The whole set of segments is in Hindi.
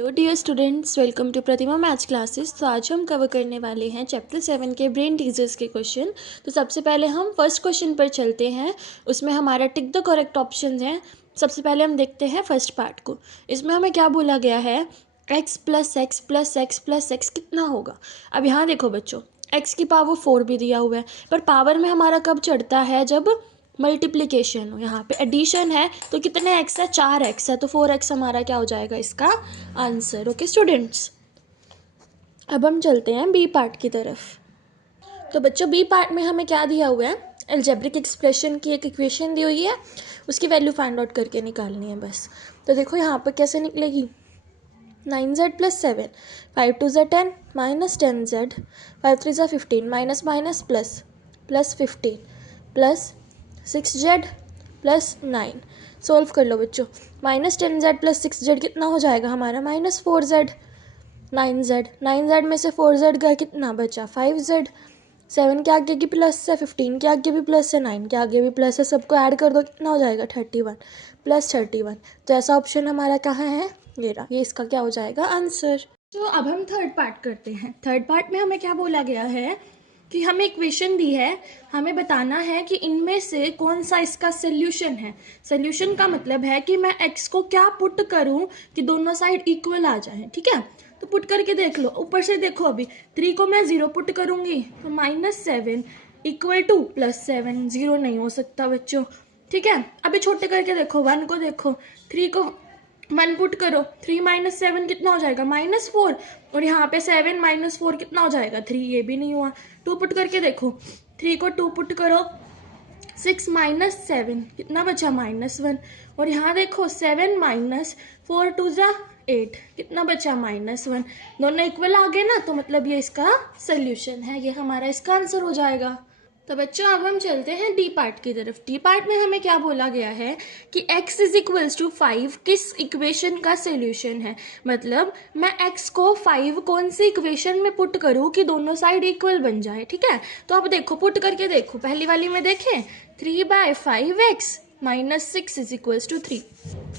Hello dear students, welcome to Pratima maths classes. तो आज हम कवर करने वाले हैं चैप्टर 7 के ब्रेन टीजर्स के क्वेश्चन। तो सबसे पहले हम फर्स्ट क्वेश्चन पर चलते हैं। उसमें हमारा टिक द करेक्ट ऑप्शन है। सबसे पहले हम देखते हैं फर्स्ट पार्ट को। इसमें हमें क्या बोला गया है, x plus x plus x plus x कितना होगा। अब यहाँ देखो बच्चों, x की पावर 4 भी दिया हुआ है, पर पावर में हमारा कब चढ़ता है, जब मल्टीप्लिकेशन हो। यहाँ पे एडिशन है तो कितने एक्स है, 4x है, तो 4x हमारा क्या हो जाएगा इसका आंसर। ओके स्टूडेंट्स, अब हम चलते हैं बी पार्ट की तरफ। तो बच्चों बी पार्ट में हमें क्या दिया हुआ है, एल्जेब्रिक एक्सप्रेशन की एक इक्वेशन दी हुई है, उसकी वैल्यू फाइंड आउट करके निकालनी है बस। तो देखो यहाँ पर कैसे निकलेगी, 9z प्लस 7, 5 2 ज़ा 10 माइनस 10z, 5 3 ज़ा 15 minus minus plus plus 15 plus 6z plus 9। Solve कर लो बच्चों। माइनस 10z प्लस 6z कितना हो जाएगा हमारा, माइनस 4z। 9z में से 4z गया, कितना बचा 5z। 7 के आगे की प्लस है, 15 के आगे भी प्लस है, 9 के आगे भी प्लस है, सबको ऐड कर दो, कितना हो जाएगा 31 प्लस 31। तो ऐसा ऑप्शन हमारा कहाँ है, ये रहा, ये इसका क्या हो जाएगा आंसर। तो अब हम थर्ड पार्ट करते हैं। थर्ड पार्ट में हमें क्या बोला गया है कि हमें इक्वेशन दी है, हमें बताना है कि इनमें से कौन सा इसका सोल्यूशन है। सोल्यूशन का मतलब है कि मैं x को क्या पुट करूं कि दोनों साइड इक्वल आ जाए। ठीक है, तो पुट करके देख लो। ऊपर से देखो, अभी 3 को मैं 0 पुट करूंगी तो -7 इक्वल टू +7, 0 नहीं हो सकता बच्चों। ठीक है, अभी छोटे करके देखो, 1 को देखो, 3 को 1 पुट करो, 3 माइनस 7 कितना हो जाएगा, -4। और यहाँ पे 7 माइनस 4 कितना हो जाएगा 3, ये भी नहीं हुआ। 2 पुट करके देखो, 3 को 2 पुट करो, 6 माइनस 7 कितना बचा, -1। और यहाँ देखो 7 माइनस 4 2 ज़ा 8 कितना बचा, -1। दोनों इक्वल आ गए ना, तो मतलब ये इसका सोल्यूशन है, ये हमारा इसका आंसर हो जाएगा। तो बच्चों अब हम चलते हैं डी पार्ट की तरफ। डी पार्ट में हमें क्या बोला गया है कि x इज इक्वल्स टू 5 किस इक्वेशन का सोल्यूशन है। मतलब मैं x को 5 कौन सी इक्वेशन में पुट करूं कि दोनों साइड इक्वल बन जाए। ठीक है, तो अब देखो, पुट करके देखो, पहली वाली में देखें, 3/5x minus 6 is equals to 3।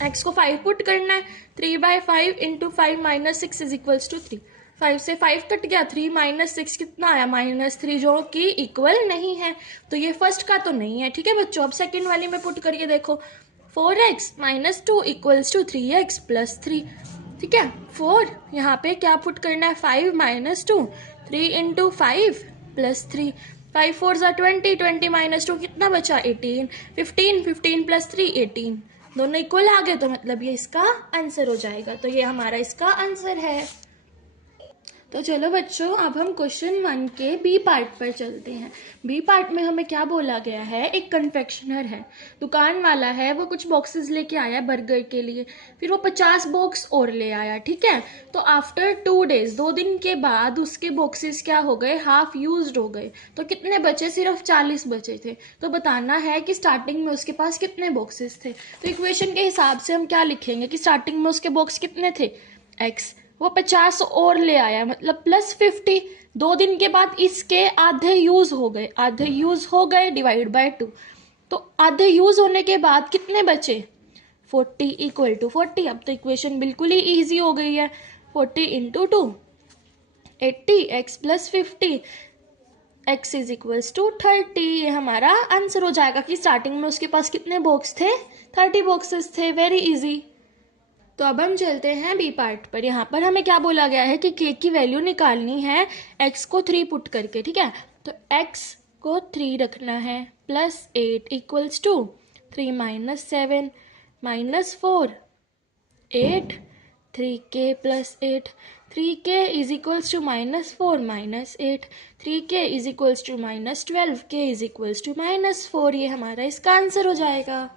X को 5 पुट करना है, 3/5 into 5 minus 6 is equals to 3। 5 से 5 कट गया, 3 माइनस 6 कितना आया, -3, जो कि इक्वल नहीं है। तो ये फर्स्ट का तो नहीं है। ठीक है बच्चों, अब सेकंड वाली में पुट करके देखो, 4x minus 2 equals to 3x plus 3। ठीक है, 4 यहाँ पे क्या पुट करना है, 5 माइनस 2, 3 इंटू 5 प्लस 3। 5 4 ज़ा 20, 20 माइनस 2 कितना बचा, 18। 15 15 प्लस 3 18, दोनों इक्वल आ गए, तो मतलब ये इसका आंसर हो जाएगा। तो ये हमारा इसका आंसर है। तो चलो बच्चों, अब हम क्वेश्चन 1 के बी पार्ट पर चलते हैं। बी पार्ट में हमें क्या बोला गया है, एक कन्फेक्शनर है, दुकान वाला है, वो कुछ बॉक्सेस लेके आया बर्गर के लिए, फिर वो 50 बॉक्स और ले आया। ठीक है, तो आफ्टर 2 डेज, 2 दिन के बाद उसके बॉक्सेस क्या हो गए, हाफ यूज्ड हो गए। तो कितने बचे, सिर्फ 40 बचे थे। तो बताना है कि स्टार्टिंग में उसके पास कितने बॉक्सेस थे। तो इक्वेशन के हिसाब से हम क्या लिखेंगे कि स्टार्टिंग में उसके बॉक्स कितने थे, x, वो 50 और ले आया, मतलब +50। 2 दिन के बाद इसके आधे यूज हो गए, आधे यूज हो गए डिवाइड बाय 2। तो आधे यूज होने के बाद कितने बचे, 40 इक्वल टू 40। अब तो इक्वेशन बिल्कुल ही ईजी हो गई है, 40 into 2 80, x plus 50, x is equals to 30। ये हमारा आंसर हो जाएगा कि स्टार्टिंग में उसके पास कितने बॉक्स थे, 30 बॉक्सेस थे। Very easy. तो अब हम चलते हैं बी पार्ट पर। यहाँ पर हमें क्या बोला गया है कि k की वैल्यू निकालनी है x को 3 पुट करके। ठीक है, तो x को 3 रखना है, +8 equals to 3 minus 7 minus 4 8, 3k plus 8, 3k is equals to -4 minus 8, 3k is equals to -12, k is equals to -4। ये हमारा इसका आंसर हो जाएगा।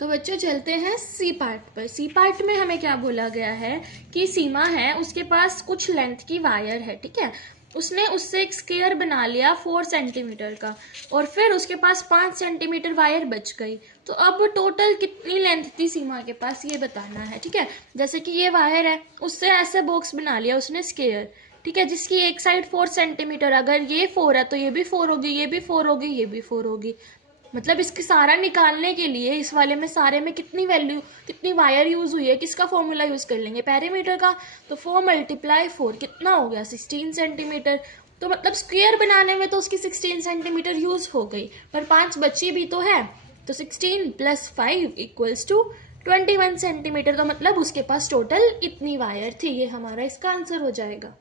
तो बच्चों चलते हैं सी पार्ट पर। सी पार्ट में हमें क्या बोला गया है कि सीमा है, उसके पास कुछ लेंथ की वायर है। ठीक है, उसने उससे एक स्क्वायर बना लिया 4 सेंटीमीटर का, और फिर उसके पास 5 सेंटीमीटर वायर बच गई। तो अब टोटल कितनी लेंथ थी सीमा के पास, ये बताना है। ठीक है, जैसे कि ये वायर है, उससे ऐसे बॉक्स बना लिया उसने स्क्वायर। ठीक है, जिसकी एक साइड 4 सेंटीमीटर, अगर ये 4 है तो ये भी 4 होगी, ये भी 4 होगी, ये भी 4 होगी। मतलब इसके सारा निकालने के लिए इस वाले में सारे में कितनी वायर यूज़ हुई है, किसका फॉर्मूला यूज़ कर लेंगे, पेरीमीटर का। तो 4 × 4 कितना हो गया, 16 सेंटीमीटर। तो मतलब स्क्वायर बनाने में तो उसकी 16 सेंटीमीटर यूज़ हो गई, पर 5 बची भी तो है। तो 16 + 5 = 21 सेंटीमीटर। तो मतलब उसके पास टोटल इतनी वायर थी। ये हमारा इसका आंसर हो जाएगा।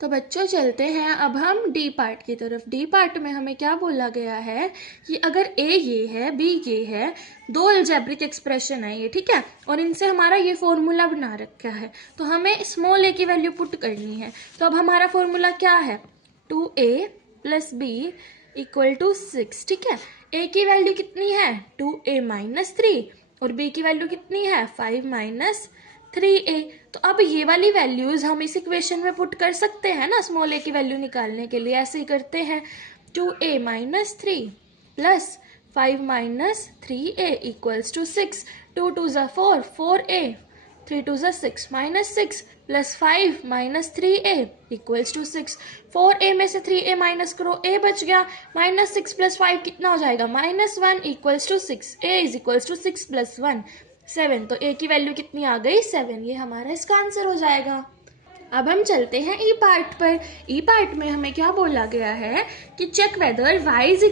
तो बच्चों चलते हैं अब हम डी पार्ट की तरफ। डी पार्ट में हमें क्या बोला गया है कि अगर ए ये है, बी ये है, दो अलजेब्रिक एक्सप्रेशन है ये, ठीक है, और इनसे हमारा ये फॉर्मूला बना रखा है, तो हमें स्मॉल ए की वैल्यू पुट करनी है। तो अब हमारा फॉर्मूला क्या है, 2a + b = 6, ठीक है। ए की वैल्यू कितनी है, 2a - 3, और b की वैल्यू कितनी है, 5 - 3a। तो अब ये वाली वैल्यूज हम इस इक्वेशन में पुट कर सकते हैं ना, स्मॉल ए की वैल्यू निकालने के लिए। ऐसे ही करते हैं, 2a - 3 + 5 - 3a = 6। 2 × 2 = 4, 4a, 3 × 2 = 6, -6 + 5 - 3a = 6। 4a में से 3a माइनस करो, a बच गया, -6 + 5 कितना हो जाएगा, -1 = 6। a = 6 + 1 7। तो a की वैल्यू कितनी आ गई, 7। ये हमारा इसका आंसर हो जाएगा। अब हम चलते हैं ई पार्ट पर। ई पार्ट में हमें क्या बोला गया है कि check whether y =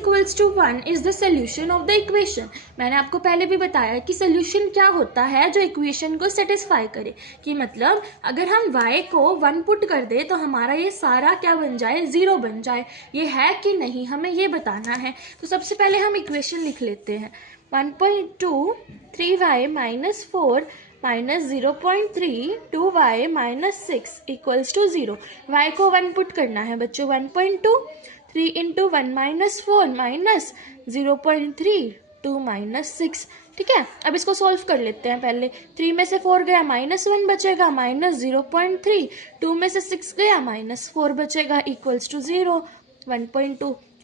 1 is the solution of the equation. मैंने आपको पहले भी बताया कि सोल्यूशन क्या होता है, जो इक्वेशन को सेटिस्फाई करे। कि मतलब अगर हम y को 1 पुट कर दे तो हमारा ये सारा क्या बन जाए, 0 बन जाए। ये है कि नहीं, हमें ये बताना है। तो सबसे पहले हम इक्वेशन लिख लेते हैं। 1.2 3y - 4 -0.3 2y - 6 = 0। y को 1 पुट करना है बच्चों, 1.2 3 × 1 - 4 -0.3 2 - 6, ठीक है। अब इसको सॉल्व कर लेते हैं पहले। 3 में से 4 गया, -1 बचेगा, -0.3, 2 में से 6 गया, -4 बचेगा, = 0।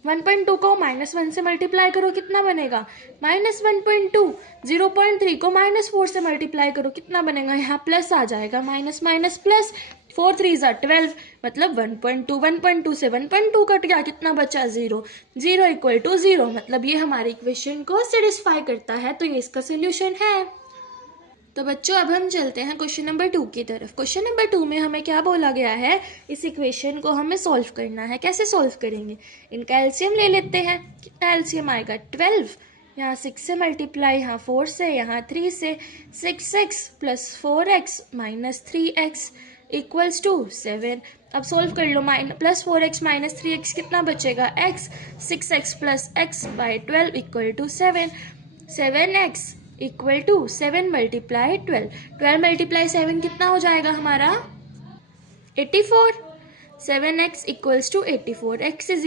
1.2 को -1 से मल्टीप्लाई करो, कितना बनेगा, -1.2। 0.3 को -4 से मल्टीप्लाई करो, कितना बनेगा, यहाँ प्लस आ जाएगा, माइनस माइनस प्लस, 4 3 = 12, मतलब 1.2 से 1.2 कट गया, कितना बचा, 0। 0 = 0, मतलब ये हमारी इक्वेशन को सेटिस्फाई करता है। तो ये इसका सोल्यूशन है। तो बच्चों अब हम चलते हैं क्वेश्चन नंबर 2 की तरफ। क्वेश्चन नंबर 2 में हमें क्या बोला गया है, इस इक्वेशन को हमें सॉल्व करना है। कैसे सॉल्व करेंगे, इनका एलसीएम ले लेते हैं। कितना एलसीएम आएगा, 12। यहाँ 6 से मल्टीप्लाई, यहाँ 4 से, यहाँ 3 से, 6x + 4x - 3x = 7। अब सोल्व कर लो, +4x - 3x कितना बचेगा, x। 6x + x / 12 = 7। 7x = 7 × 12, 12 × 7 कितना हो जाएगा हमारा, 84। 7x = 84, x =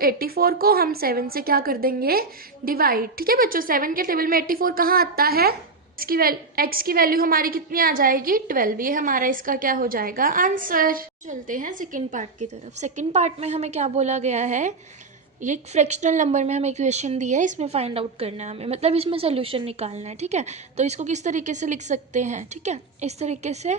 84 को हम 7 से क्या कर देंगे, डिवाइड, ठीक है बच्चों। 7 के टेबल में 84 कहाँ आता है, x की वैल्यू हमारी कितनी आ जाएगी, 12। ये हमारा इसका क्या हो जाएगा, आंसर। चलते हैं सेकंड पार्ट की तरफ। सेकंड पार्ट में हमें क्या बोला गया है, ये एक फ्रैक्शनल नंबर में हमें इक्वेशन दी है, इसमें फाइंड आउट करना है हमें, मतलब इसमें सोल्यूशन निकालना है, ठीक है। तो इसको किस तरीके से लिख सकते हैं, ठीक है, इस तरीके से,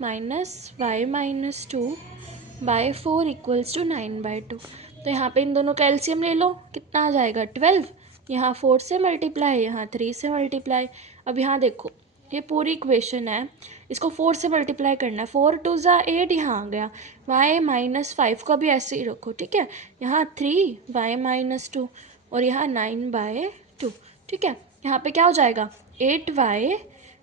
-y - 2/4 = 9/2। तो यहाँ पे इन दोनों का एलसीएम ले लो, कितना आ जाएगा, 12। यहाँ 4 से मल्टीप्लाई, यहाँ 3 से मल्टीप्लाई। अब यहाँ देखो, ये पूरी इक्वेशन है, इसको 4 से मल्टीप्लाई करना है। 4 × 2 = 8, यहाँ आ गया। y - 5 को भी ऐसे ही रखो, ठीक है। यहाँ 3y - 2 और यहाँ 9/2, ठीक है। यहाँ पे क्या हो जाएगा, 8y,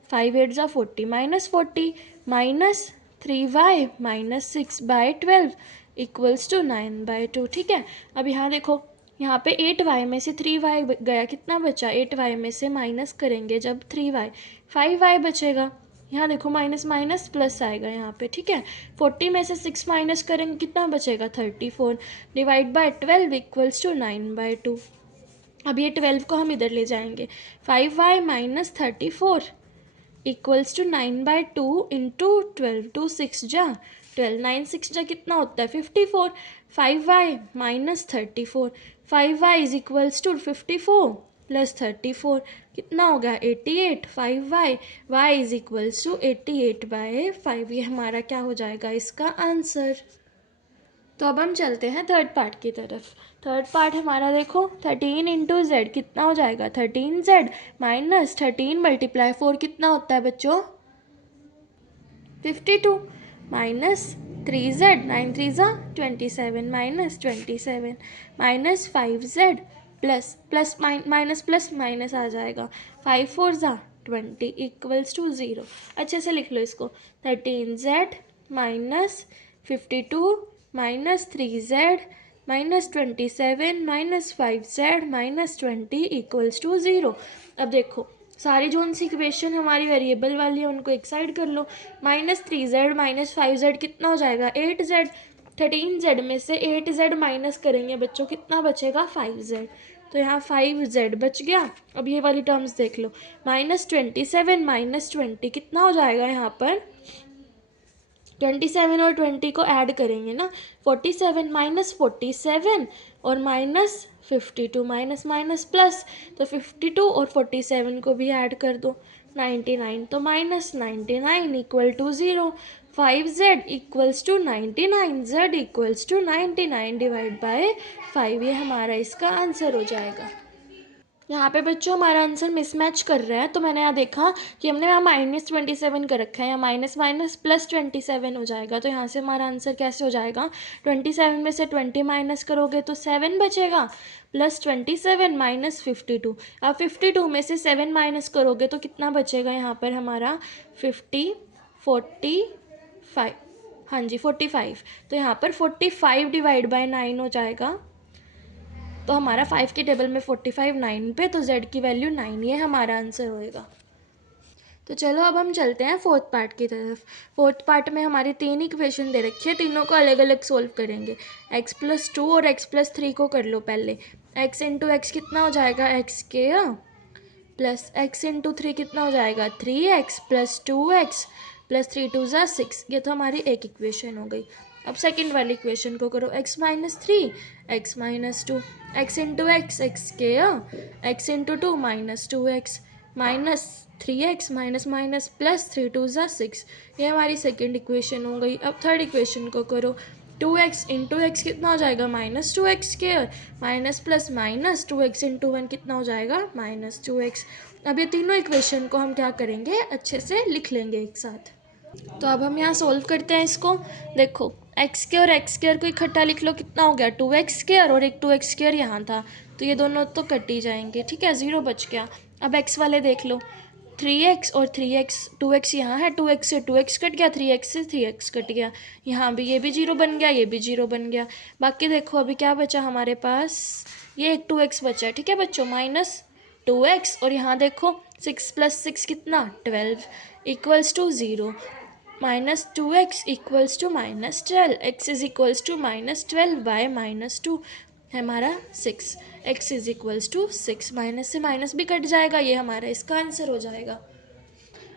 5 8 = 40, -40 -3y - 6/12 = 9/2, ठीक है। अब यहाँ देखो, यहाँ पे 8y में से 3y गया, कितना बचा, 8y में से माइनस करेंगे जब 3y, 5y बचेगा। यहाँ देखो, माइनस माइनस प्लस आएगा यहाँ पे, ठीक है। 40 में से 6 माइनस करेंगे, कितना बचेगा, 34, /12 = 9/2। अब ये 12 को हम इधर ले जाएंगे, 5y - 34 = 9/2 × 12, 2 6 जा 12, 9 6 जा कितना होता है, 54। 5y - 34, 5y = 54 + 34 कितना हो गया, 88। 5y, y = 88/5। ये हमारा क्या हो जाएगा, इसका आंसर। तो अब हम चलते हैं थर्ड पार्ट की तरफ। थर्ड पार्ट हमारा देखो 13 इंटू जेड कितना हो जाएगा 13z माइनस 13 मल्टीप्लाई 4 कितना होता है बच्चों 52 माइनस 3z 9 3 ज़ा 27 minus 27 minus 5z plus plus minus plus minus आ जाएगा 5 4 ज़ा 20 इक्वल्स टू 0। अच्छे से लिख लो इसको 13z minus 52 minus 3z minus 27 minus 5z minus 20 equals to 0। अब देखो सारी जो सी इक्वेशन हमारी वेरिएबल वाली है उनको एक साइड कर लो। माइनस 3z माइनस 5z कितना हो जाएगा 8z। 13z में से 8z माइनस करेंगे बच्चों कितना बचेगा 5z। तो यहाँ 5z बच गया। अब ये वाली टर्म्स देख लो माइनस 27 माइनस 20 कितना हो जाएगा यहाँ पर 27 और 20 को ऐड करेंगे ना 47 माइनस 47 और माइनस 52 माइनस माइनस प्लस तो 52 और 47 को भी ऐड कर दो 99 तो minus 99 equal to 0। 5z equals to 99 z equals to 99 divide by 5 ये हमारा इसका आंसर हो जाएगा। यहाँ पे बच्चों हमारा आंसर मिसमैच कर रहा है तो मैंने यहाँ देखा कि हमने यहाँ माइनस 27 कर रखा है या माइनस माइनस प्लस 27 हो जाएगा। तो यहाँ से हमारा आंसर कैसे हो जाएगा 27 में से 20 माइनस करोगे तो 7 बचेगा प्लस 27 माइनस 52। अब 52 में से 7 माइनस करोगे तो कितना बचेगा यहाँ पर हमारा 45 हाँ जी 45। तो यहाँ पर 45 डिवाइड बाय 9 हो जाएगा। तो हमारा 5 के टेबल में 45 9 पे तो z की वैल्यू 9 ये हमारा आंसर होएगा। तो चलो अब हम चलते हैं फोर्थ पार्ट की तरफ। फोर्थ पार्ट में हमारी 3 इक्वेशन दे रखी है तीनों को अलग अलग सोल्व करेंगे। x+2 और x+3 को कर लो पहले। x इंटू एक्स कितना हो जाएगा x के प्लस x इंटू 3 कितना हो जाएगा 3x प्लस 2x प्लस 3 2 ज़ा 6। ये तो हमारी एक इक्वेशन हो गई। अब सेकंड वाली इक्वेशन को करो x minus 3 x minus 2 x into x x के x into 2 minus 2x minus 3x minus minus plus 3 2 ज़ा 6। ये हमारी सेकंड इक्वेशन हो गई। अब थर्ड इक्वेशन को करो 2x इंटू एक्स कितना हो जाएगा minus 2x square minus plus minus 2x into 1 कितना हो जाएगा माइनस 2x। अब ये तीनों इक्वेशन को हम क्या करेंगे अच्छे से लिख लेंगे एक साथ। तो अब हम यहाँ सोल्व करते हैं इसको। देखो एक्स स्क्वायर और एक्स स्क्वायर को इकट्ठा लिख लो कितना हो गया 2x स्क्वायर और एक 2x स्क्वायर यहाँ था तो ये दोनों तो कट ही जाएंगे ठीक है 0 बच गया। अब x वाले देख लो 3x और 3x 2x यहाँ है 2x से 2x कट गया 3x से 3x कट गया यहाँ भी ये भी 0 बन गया ये भी 0 बन गया। बाकी देखो अभी क्या बचा हमारे पास ये एक 2x बचा है ठीक है बच्चों माइनस 2x और यहाँ देखो 6 प्लस 6 कितना 12 equals to 0 minus 2x equals to minus 12 x is equals to minus 12 by minus 2 हमारा 6 x is equals to 6 minus से माइनस भी कट जाएगा ये हमारा इसका आंसर हो जाएगा।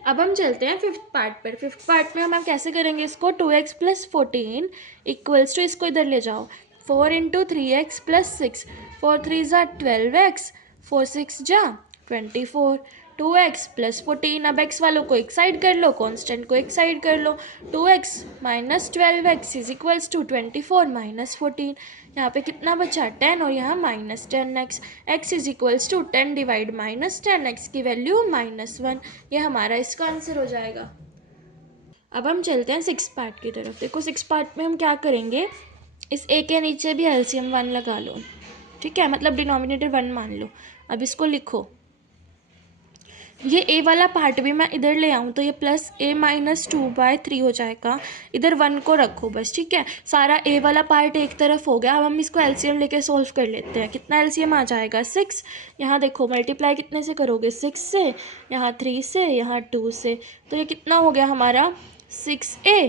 अब हम चलते हैं फिफ्थ पार्ट पर। फिफ्थ पार्ट में हम कैसे करेंगे इसको 2x प्लस 14 इक्वल्स टू इसको इधर ले जाओ 4 इंटू 3x प्लस 6 4 3 ज़ा 12x 4 6 जा 24 2x प्लस 14। अब x वालों को एक साइड कर लो कांस्टेंट को एक साइड कर लो 2x minus 12x is equals to 24 minus 14। यहाँ पे कितना बचा 10 और यहाँ minus 10x x is equals to 10 divide minus 10 x की वैल्यू -1 ये हमारा इसका आंसर हो जाएगा। अब हम चलते हैं 6 पार्ट की तरफ। देखो 6 पार्ट में हम क्या करेंगे इस a के नीचे भी एलसीएम 1 लगा लो ठीक है मतलब डिनोमिनेटर 1 मान लो। अब इसको लिखो ये a वाला पार्ट भी मैं इधर ले आऊँ तो ये प्लस a माइनस 2/3 हो जाएगा। इधर 1 को रखो बस ठीक है सारा a वाला पार्ट एक तरफ हो गया। अब हम इसको एलसीएम लेके सोल्व कर लेते हैं। कितना एलसीएम आ जाएगा 6। यहाँ देखो मल्टीप्लाई कितने से करोगे 6 से यहाँ 3 से यहाँ 2 से तो ये कितना हो गया हमारा 6a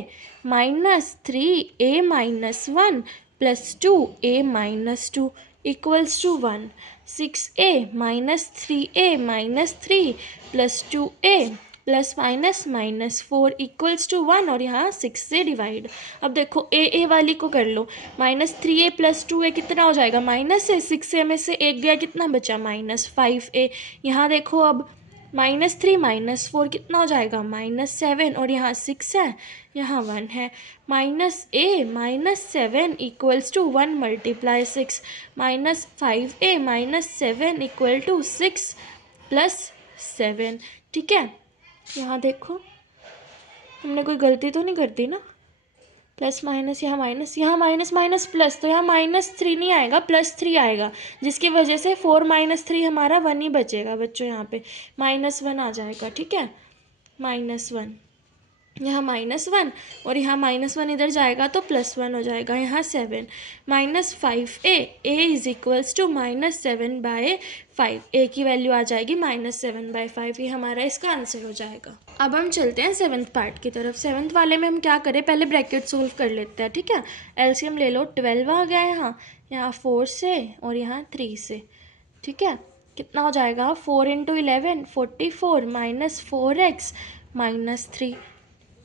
minus 3a minus 1 plus 2a minus 2 equals to 1 6a minus 3a minus 3 plus 2a plus minus -4 equals to 1 और यहाँ 6 से डिवाइड। अब देखो a वाली को कर लो माइनस 3a प्लस 2a कितना हो जाएगा माइनस से 6a में से एक गया कितना बचा -5a। यहाँ देखो अब -3 -4 कितना हो जाएगा -7, और यहाँ 6 है, यहाँ 1 है। -a -7 equals to 1 × 6, -5a -7 equal to 6 + 7। ठीक है, यहाँ देखो हमने कोई गलती तो नहीं कर दी ना। प्लस माइनस, यहाँ माइनस, यहाँ माइनस माइनस प्लस, तो यहाँ -3 नहीं आएगा, +3 आएगा, जिसकी वजह से 4 - 3 हमारा 1 ही बचेगा बच्चों। यहाँ पे -1 आ जाएगा। ठीक है, -1, यहाँ -1, और यहाँ -1 इधर जाएगा तो +1 हो जाएगा। यहाँ 7 -5a is equals to -7/5, a की वैल्यू आ जाएगी -7/5। ये हमारा इसका आंसर हो जाएगा। अब हम चलते हैं 7th पार्ट की तरफ। 7th वाले में हम क्या करें, पहले ब्रैकेट सोल्व कर लेते हैं। ठीक है, एलसीएम ले लो, 12 आ गया यहाँ 4 से और यहाँ 3 से। ठीक है, कितना हो जाएगा, 4 × 11 44 -4x -3।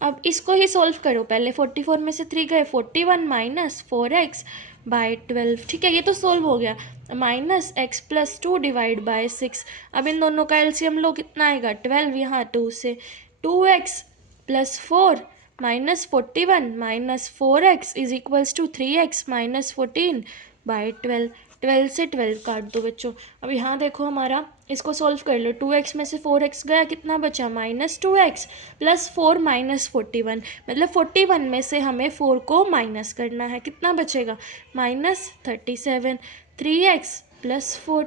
अब इसको ही सोल्व करो, पहले 44 में से 3 गए, 41 -4x/12। ठीक है, ये तो सोल्व हो गया। -x + 2 / 6। अब इन दोनों का एलसीएम लो, कितना आएगा 12, यहाँ 2 से 2x + 4 -41 -4x is equals to 3x -14/12। 12 से 12 काट दो बच्चों। अब यहाँ देखो हमारा, इसको सोल्व कर लो, 2x में से 4x गया, कितना बचा -2x + 4 -41, मतलब 41 में से हमें 4 को माइनस करना है। कितना बचेगा -37। 3x + 4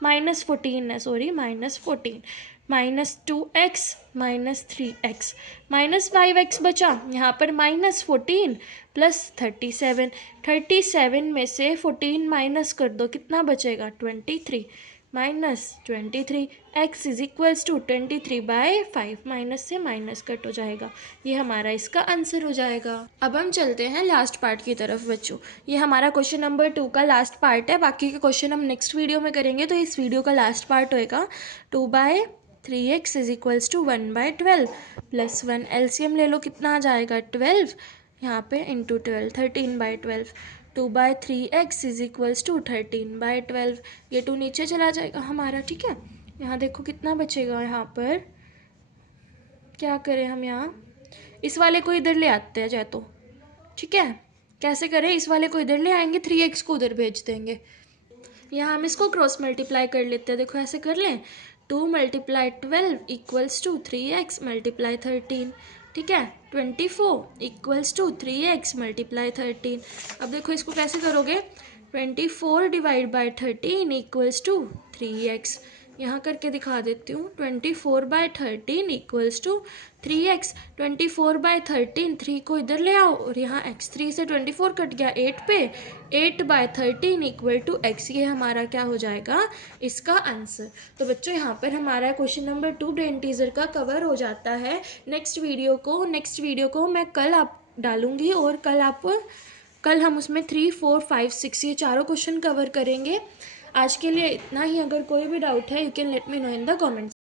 -14 है, सॉरी -14, -2x -3x -5x बचा। यहाँ पर -14 + 37, 37 में से 14 माइनस कर दो, कितना बचेगा 23 -23। x is equals to 23/5, minus से माइनस कट हो जाएगा। ये हमारा इसका आंसर हो जाएगा। अब हम चलते हैं लास्ट पार्ट की तरफ बच्चों। ये हमारा क्वेश्चन नंबर 2 का लास्ट पार्ट है, बाकी के क्वेश्चन हम नेक्स्ट वीडियो में करेंगे। तो इस वीडियो का लास्ट पार्ट होएगा 2/3x is equals to 1/12 + 1। LCM ले लो, कितना आ जाएगा 12, यहाँ पे × 12, 13/12। 2/3x is equals to 13/12। ये 2 नीचे चला जाएगा हमारा। ठीक है, यहाँ देखो कितना बचेगा। यहाँ पर क्या करें हम, यहाँ इस वाले को इधर ले आते हैं चाहे तो। ठीक है, कैसे करें, इस वाले को इधर ले आएंगे, 3x को उधर भेज देंगे। यहाँ हम इसको क्रॉस मल्टीप्लाई कर लेते हैं। देखो ऐसे कर लें, 2 × 12 इक्वल्स टू 3x × 13। ठीक है, 24 इक्वल्स टू 3x × 13। अब देखो इसको कैसे करोगे, 24 / 13 इक्वल्स टू 3x। यहाँ करके दिखा देती हूँ, 24/13 इक्वल्स टू 3x। 24/13, 3 को इधर ले आओ और यहाँ x, 3 से 24 कट गया 8 पे, 8/13 इक्वल टू x। ये हमारा क्या हो जाएगा, इसका आंसर। तो बच्चों यहाँ पर हमारा क्वेश्चन नंबर 2 ब्रेन टीजर का कवर हो जाता है। नेक्स्ट वीडियो को मैं कल आप डालूँगी, और कल हम उसमें 3, 4, 5, 6 ये चारों क्वेश्चन कवर करेंगे। आज के लिए इतना ही। अगर कोई भी डाउट है, you can let me know in the comments.